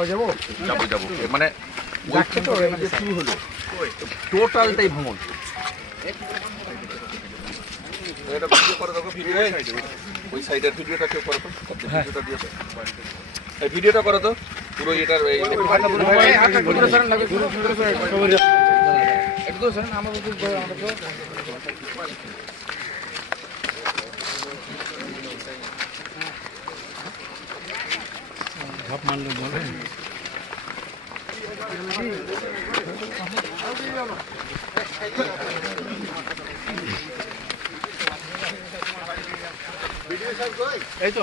যাব যাব মানে শুরু হলো টোটালটাই ভ্রমণ এটা ভিডিও করে দেখো ভিডিও ওই সাইডের ভিডিওটা কেউ করো তো ভিডিওটা দিয়ে এই ভিডিওটা করো তো পুরো এটার এই আমরা ভাব মারলে বলে এই তো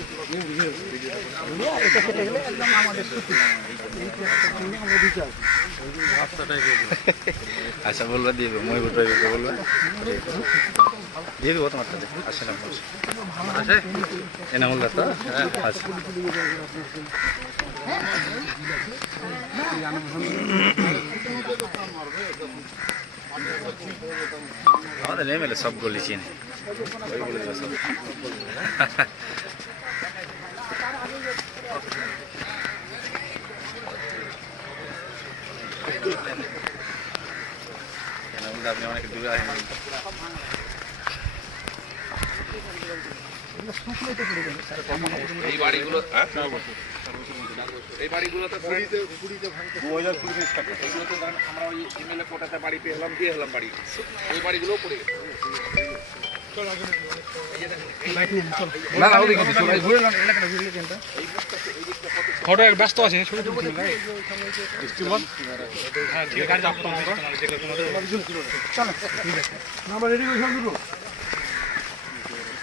আচ্ছা বলবা দিয়ে দেবো। মহিবুর ভাইকে বলবা দিয়ে দেবো তোমার কাছে আসে না আসে? এনামুল্লাহ তো? হ্যাঁ আছে আমাদের এমএলএ সব গলি চিনি। ওই বলে সব এনামুল্লাহ আপনি অনেক দূরে আসেন এই বাড়িগুলো হ্যাঁ? এই বাড়িগুলোতে দু হাজার কুড়ি থেকে স্টার্ট আমরা ওই এমএলএ কোটাতে বাড়ি পেয়ে এলাম দিয়ে এলাম বাড়ি। ওই বাড়িগুলোও পড়ে গেছে। ফটো ব্যস্ত আছে হ্যাঁ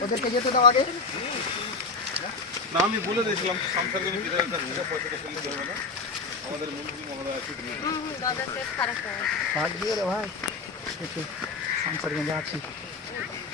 ওদেরকে যেতে দাও আগে। না আমি বলে দিয়েছিলাম কাছে পয়সাটা না আমাদের মন্ত্রী মহোদয় আছে ভাগ দিয়ে রে ভাই সংসারগঞ্জে আছি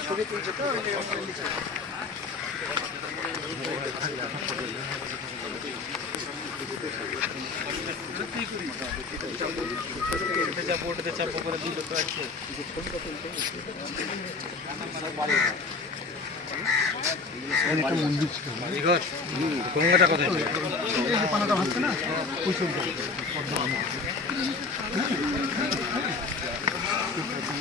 তাহলে তো খাও ভগবানের খাও গঙ্গাটা কোথায় আরে আপনারা বলেন আমি তো রোজ বলছি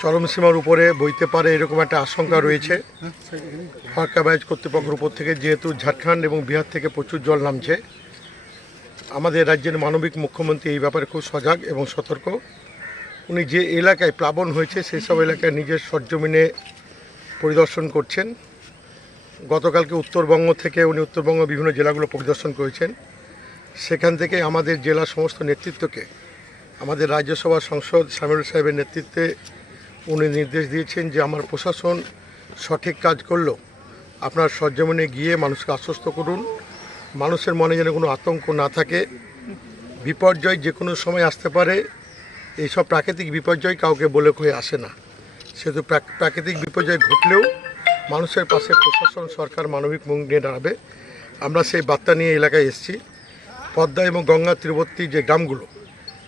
চরম সীমার উপরে বইতে পারে এরকম একটা আশঙ্কা রয়েছে। ফারাক্কা ব্যাজ কর্তৃপক্ষের উপর থেকে যেহেতু ঝাড়খণ্ড এবং বিহার থেকে প্রচুর জল নামছে, আমাদের রাজ্যের মানবিক মুখ্যমন্ত্রী এই ব্যাপারে খুব সজাগ এবং সতর্ক। উনি যে এলাকায় প্লাবন হয়েছে সেই সব এলাকায় নিজের সরজমিনে পরিদর্শন করছেন। গতকালকে উত্তরবঙ্গ থেকে উনি উত্তরবঙ্গ বিভিন্ন জেলাগুলো পরিদর্শন করেছেন। সেখান থেকে আমাদের জেলার সমস্ত নেতৃত্বকে, আমাদের রাজ্যসভা সংসদ সামিল সাহেবের নেতৃত্বে উনি নির্দেশ দিয়েছেন যে আমার প্রশাসন সঠিক কাজ করল। আপনার সরজমিনে গিয়ে মানুষকে আশ্বস্ত করুন। মানুষের মনে যেন কোনো আতঙ্ক না থাকে। বিপর্যয় যে কোনো সময় আসতে পারে। এইসব প্রাকৃতিক বিপর্যয় কাউকে বলে কয়ে আসে না। সেহেতু প্রাক- প্রাকৃতিক বিপর্যয় ঘটলেও মানুষের পাশে প্রশাসন, সরকার মানবিক মুখ নিয়ে দাঁড়াবে। আমরা সেই বার্তা নিয়ে এলাকায় এসেছি। পদ্মা এবং গঙ্গা তীরবর্তী যে গ্রামগুলো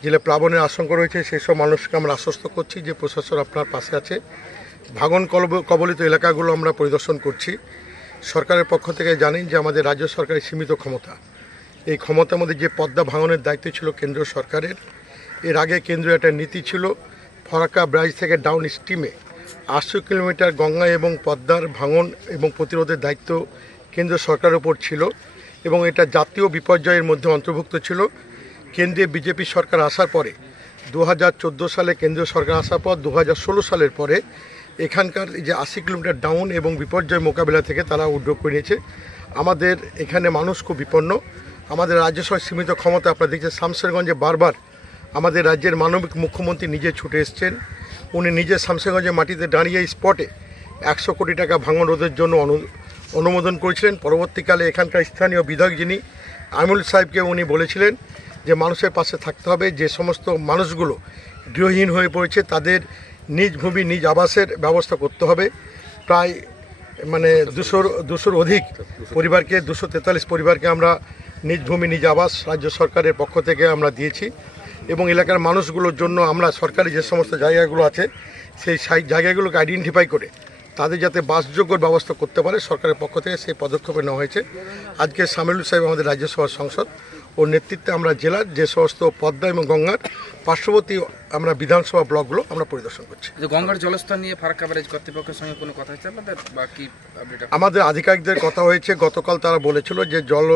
জেলে প্লাবনের আশঙ্কা রয়েছে সেই সব মানুষকে আমরা আশ্বস্ত করছি যে প্রশাসন আপনার পাশে আছে। কলব- কবলিত এলাকাগুলো আমরা পরিদর্শন করছি। সরকারের পক্ষ থেকে জানেন যে আমাদের রাজ্য সরকারের সীমিত ক্ষমতা। এই ক্ষমতার মধ্যে যে পদ্মা ভাঙনের দায়িত্ব ছিল কেন্দ্র সরকারের, এর আগে কেন্দ্রীয় একটা নীতি ছিল ফরাক্কা ব্রাইজ থেকে ডাউন স্ট্রিমে আটশো কিলোমিটার গঙ্গা এবং পদ্মার ভাঙন এবং প্রতিরোধের দায়িত্ব কেন্দ্র সরকারের উপর ছিল এবং এটা জাতীয় বিপর্যয়ের মধ্যে অন্তর্ভুক্ত ছিল। কেন্দ্রে বিজেপি সরকার আসার পরে দু হাজার চোদ্দ সালে কেন্দ্রীয় সরকার আসার পর দু হাজার ষোলো সালের পরে এখানকার যে আশি কিলোমিটার ডাউন এবং বিপর্যয় মোকাবিলা থেকে তারা উদ্যোগ করে নিয়েছে। আমাদের এখানে মানুষ খুব বিপন্ন। আমাদের রাজ্য সরকার সীমিত ক্ষমতা আপনারা দেখছেন, শামশেরগঞ্জে বারবার আমাদের রাজ্যের মানবিক মুখ্যমন্ত্রী নিজে ছুটে এসছেন। উনি নিজে শামশেরগঞ্জের মাটিতে দাঁড়িয়ে স্পটে একশো কোটি টাকা ভাঙন রোধের জন্য অনু, অনুমোদন করেছিলেন। পরবর্তীকালে এখানকার স্থানীয় বিধায়ক যিনি আমুল সাহেবকে উনি বলেছিলেন যে মানুষের পাশে থাকতে হবে, যে সমস্ত মানুষগুলো গৃহহীন হয়ে পড়েছে, তাদের নিজ ভূমি, নিজ আবাসের ব্যবস্থা করতে হবে। প্রায় মানে দুশোর দুশোর অধিক পরিবারকে, দুশো তেতাল্লিশ পরিবারকে আমরা নিজ ভূমি, নিজ আবাস রাজ্য সরকারের পক্ষ থেকে আমরা দিয়েছি এবং এলাকার মানুষগুলোর জন্য আমরা সরকারি যে সমস্ত জায়গাগুলো আছে, সেই সাই- জায়গাগুলোকে আইডেন্টিফাই করে তাদের যাতে বাসযোগ্য ব্যবস্থা করতে পারে, সরকারের পক্ষ থেকে সেই পদক্ষেপ নেওয়া হয়েছে। আজকে সামিলুল সাহেব আমাদের রাজ্যসভার সংসদ। ওর নেতৃত্বে আমরা জেলার যে সমস্ত পদ্মা এবং গঙ্গার পার্শ্ববর্তী আমরা বিধানসভা ব্লকগুলো আমরা পরিদর্শন করছি। গঙ্গার জলস্তর নিয়ে ফারাক্কা ব্যারেজ কর্তৃপক্ষের সঙ্গে কোনো কথা হচ্ছে আপনাদের বা কি আপডেট আমাদের আধিকারিকদের কথা হয়েছে গতকাল তারা বলেছিল যে জল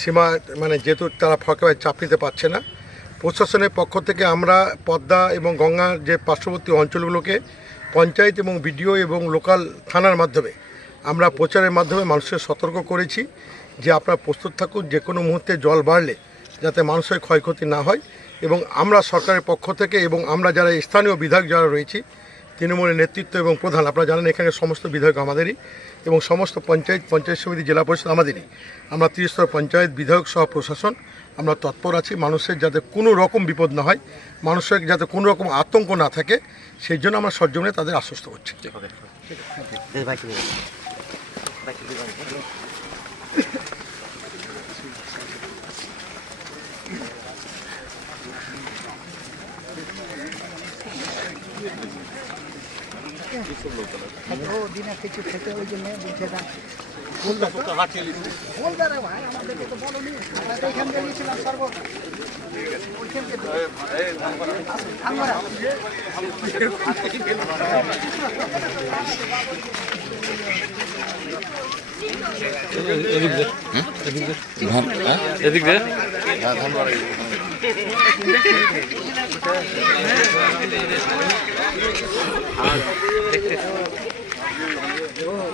সীমা মানে যেহেতু তারা ফকায় চাপ নিতে পারছে না প্রশাসনের পক্ষ থেকে আমরা পদ্মা এবং গঙ্গার যে পার্শ্ববর্তী অঞ্চলগুলোকে পঞ্চায়েত এবং বিডিও এবং লোকাল থানার মাধ্যমে আমরা প্রচারের মাধ্যমে মানুষকে সতর্ক করেছি। যে আপনারা প্রস্তুত থাকুন যে কোনো মুহূর্তে জল বাড়লে যাতে মানুষের ক্ষয়ক্ষতি না হয়। এবং আমরা সরকারের পক্ষ থেকে এবং আমরা যারা স্থানীয় বিধায়ক যারা রয়েছি তৃণমূলের নেতৃত্ব এবং প্রধান আপনারা জানেন এখানে সমস্ত বিধায়ক আমাদেরই এবং সমস্ত পঞ্চায়েত পঞ্চায়েত সমিতি জেলা পরিষদ আমাদেরই। আমরা ত্রিস্তর পঞ্চায়েত বিধায়ক সহ প্রশাসন আমরা তৎপর আছি। মানুষের যাতে কোনো রকম বিপদ না হয় মানুষের যাতে কোনো রকম আতঙ্ক না থাকে সেই জন্য আমরা সরজমিনে তাদের আশ্বস্ত করছি। ও দিনে কিছু খেতে ওই জন্য বলো নি আমরা তো এখান থেকে গেছিলাম